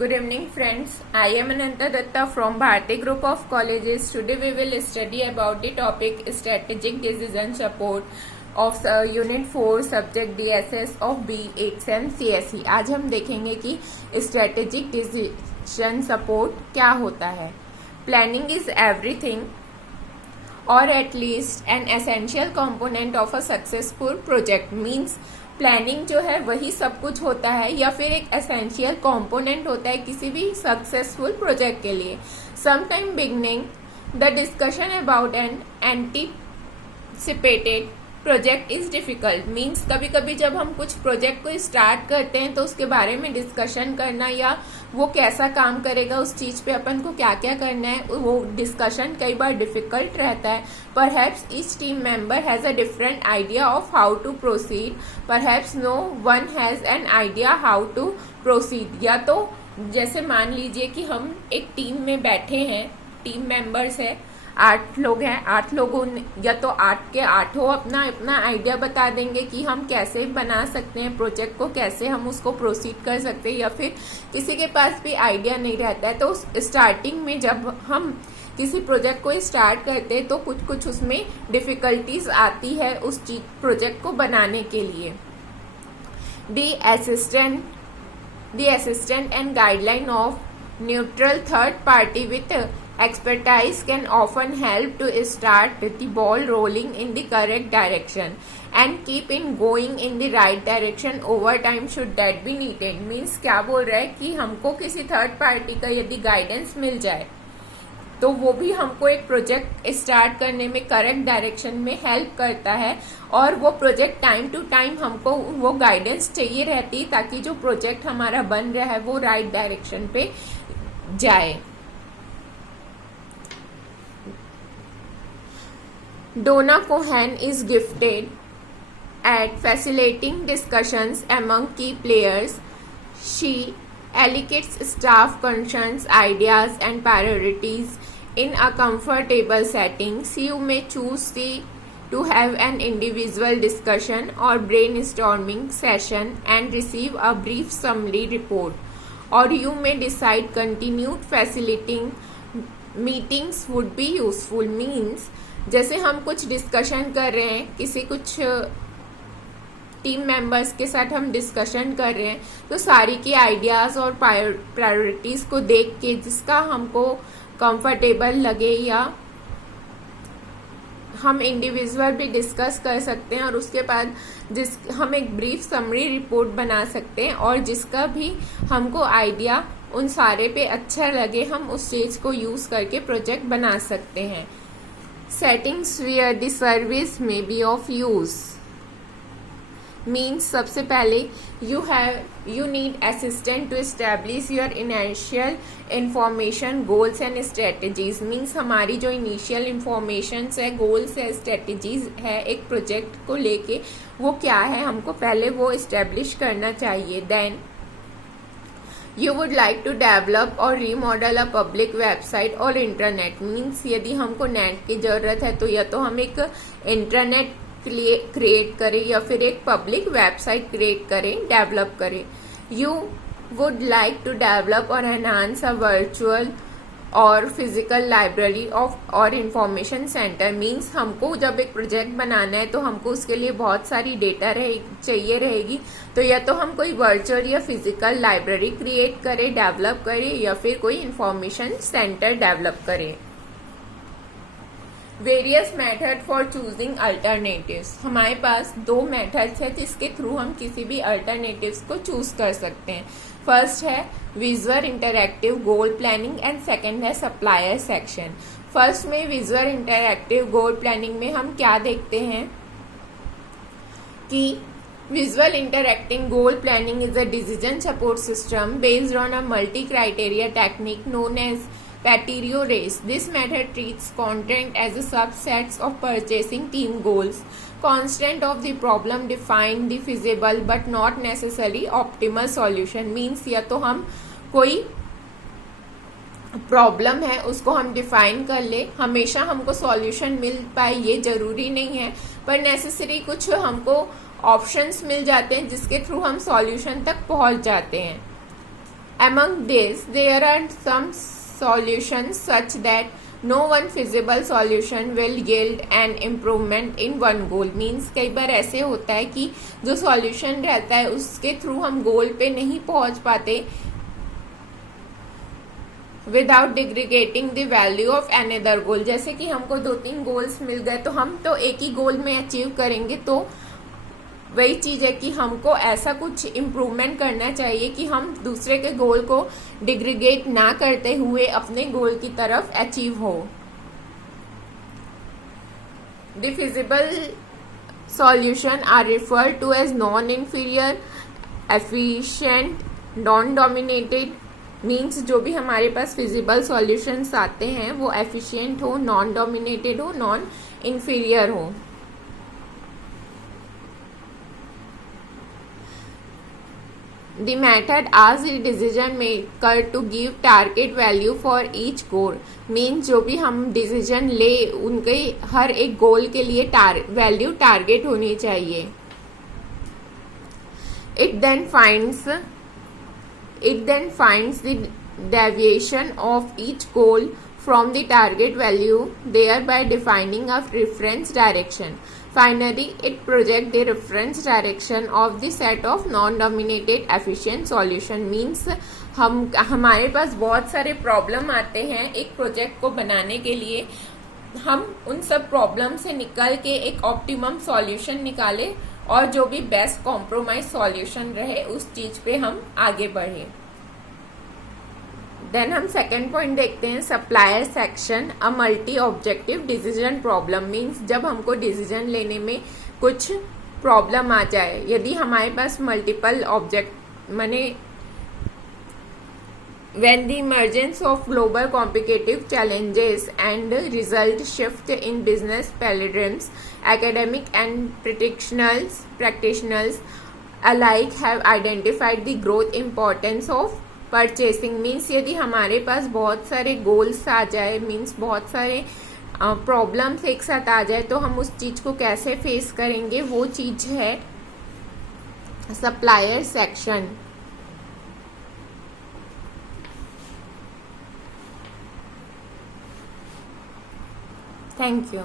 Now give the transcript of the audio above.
Good evening, friends. I am Ananta Datta from Bharati Group of Colleges. Today we will study about the topic Strategic Decision Support of Unit 4 Subject DSS of B8 SEM CSE. आज हम देखेंगे कि Strategic Decision Support क्या होता है. Planning is everything or at least an essential component of a successful project. Means planning जो है वही सब कुछ होता है या फिर एक एसेंशियल कंपोनेंट होता है किसी भी सक्सेसफुल प्रोजेक्ट के लिए. Sometime beginning the discussion about an anticipated project is difficult. Means कभी कभी जब हम कुछ प्रोजेक्ट को स्टार्ट करते हैं तो उसके बारे में डिस्कशन करना या वो कैसा काम करेगा, उस चीज पे अपन को क्या क्या करना है, वो डिस्कशन कई बार डिफिकल्ट रहता है. Perhaps each team member has a different idea of how to proceed. Perhaps no one has an idea how to proceed. या तो जैसे मान लीजिए कि हम एक टीम में बैठे हैं, टीम मेंबर्स है, 8 लोग हैं, 8 लोगों या तो 8 के 8 अपना अपना आइडिया बता देंगे कि हम कैसे बना सकते हैं प्रोजेक्ट को, कैसे हम उसको प्रोसीड कर सकते हैं, या फिर किसी के पास भी आइडिया नहीं रहता है. तो स्टार्टिंग में जब हम किसी प्रोजेक्ट को स्टार्ट करते हैं तो कुछ कुछ उसमें डिफिकल्टीज आती है उस चीज प्रोजेक्ट को बनाने के लिए. The assistant and guideline of neutral third party with expertise can often help to start the ball rolling in the correct direction and keep it going in the right direction over time should that be needed. Means क्या बोल रहा है कि हमको किसी third party का यदि guidance मिल जाए तो वो भी हमको एक प्रोजेक्ट स्टार्ट करने में करेक्ट डायरेक्शन में हेल्प करता है, और वो प्रोजेक्ट टाइम टू टाइम हमको वो गाइडेंस चाहिए रहती ताकि जो प्रोजेक्ट हमारा बन रहा है वो राइट डायरेक्शन पे जाए. Donna Cohen is gifted at facilitating discussions among key players. She allocates staff concerns, ideas, and priorities in a comfortable setting. You may choose to have an individual discussion or brainstorming session and receive a brief summary report. Or you may decide continued facilitating meetings would be useful. Means जैसे हम कुछ discussion कर रहे हैं, किसी कुछ team members के साथ हम डिस्कशन कर रहे हैं, तो सारी की आइडियाज़ और प्रायोरिटीज़ को देख के जिसका हमको कंफर्टेबल लगे या हम इंडिविजुअल भी डिस्कस कर सकते हैं, और उसके बाद हम एक ब्रीफ समरी रिपोर्ट बना सकते हैं, और जिसका भी हमको आइडिया उन सारे पे अच्छा लगे हम उस चीज़ को यूज़ करके प्रोजेक्ट बना सकते हैं. Settings where the service may be of use. Means सबसे पहले you need assistant to establish your initial information, goals and strategies. Means हमारी जो initial informations है, goals है, strategies है एक प्रोजेक्ट को लेके, वो क्या है हमको पहले वो establish करना चाहिए. Then You would like to develop or remodel a public website or intranet. Means यदि हमको नेट की ज़रूरत है तो या तो हम एक इंटरनेट क्रिएट करें या फिर एक पब्लिक वेबसाइट क्रिएट करें, डेवलप करें. You would like to develop or enhance a virtual और फिजिकल लाइब्रेरी ऑफ और इंफॉर्मेशन सेंटर. मीन्स हमको जब एक प्रोजेक्ट बनाना है तो हमको उसके लिए बहुत सारी डेटा चाहिए रहेगी, तो या तो हम कोई वर्चुअल या फिजिकल लाइब्रेरी क्रिएट करें, डेवलप करें, या फिर कोई इंफॉर्मेशन सेंटर डेवलप करें. Various method for choosing alternatives. हमारे पास 2 मेथड्स है जिसके थ्रू हम किसी भी अल्टरनेटिव्स को चूज कर सकते हैं. फर्स्ट है visual interactive goal planning and second है सप्लायर सेक्शन. फर्स्ट में विजुअल इंटरैक्टिव गोल प्लानिंग में हम क्या देखते हैं कि visual interacting goal planning is a decision support system based on a multi criteria technique known as Paterio race. This method treats content as a subsets of purchasing team goals. Constant of the problem define the feasible but not necessarily optimal solution. Means या तो हम कोई problem है उसको हम define कर ले, हमेशा हमको सॉल्यूशन मिल पाए ये जरूरी नहीं है, पर नेसेसरी कुछ हमको ऑप्शंस मिल जाते हैं जिसके थ्रू हम सॉल्यूशन तक पहुंच जाते हैं. Among this, there are some solutions such that no one feasible solution will yield an improvement in one goal. Means कई बार ऐसे होता है कि जो सॉल्यूशन रहता है उसके थ्रू हम गोल पे नहीं पहुंच पाते without degrading the value of another goal. जैसे कि हमको 2-3 गोल्स मिल गए तो हम तो एक ही गोल में अचीव करेंगे. तो वही चीज़ है कि हमको ऐसा कुछ इम्प्रूवमेंट करना चाहिए कि हम दूसरे के गोल को डिग्रीगेट ना करते हुए अपने गोल की तरफ अचीव हो. The feasible solution are referred to as non inferior, efficient, non dominated. Means जो भी हमारे पास फिजिबल सॉल्यूशंस आते हैं वो एफिशिएंट हो, नॉन डोमिनेटेड हो, नॉन इन्फीरियर हो. The method asks the decision maker to give target value for each goal. Means जो भी हम डिसीजन ले उनके हर एक गोल के लिए वैल्यू टारगेट होनी चाहिए. It then finds the deviation of each goal from the target value, thereby defining a reference direction. Finally, it projects the reference direction of the set of non-dominated efficient solution. Means हमारे पास बहुत सारे problem आते हैं एक project को बनाने के लिए. हम उन सब प्रॉब्लम से निकल के एक ऑप्टिमम सॉल्यूशन निकाले और जो भी बेस्ट कॉम्प्रोमाइज सॉल्यूशन रहे उस चीज पे हम आगे बढ़े. देन हम सेकेंड पॉइंट देखते हैं supplier section, a multi objective decision problem. Means जब हमको डिसीजन लेने में कुछ प्रॉब्लम आ जाए, यदि हमारे पास मल्टीपल ऑब्जेक्ट माने when the emergence of global competitive challenges and result shift in business paradigms, academic and practitioners alike have identified the growth importance of purchasing. Means यदि हमारे पास बहुत सारे गोल्स आ जाए, मीन्स बहुत सारे प्रॉब्लम्स एक साथ आ जाए तो हम उस चीज़ को कैसे फेस करेंगे, वो चीज़ है सप्लायर सेक्शन. Thank you.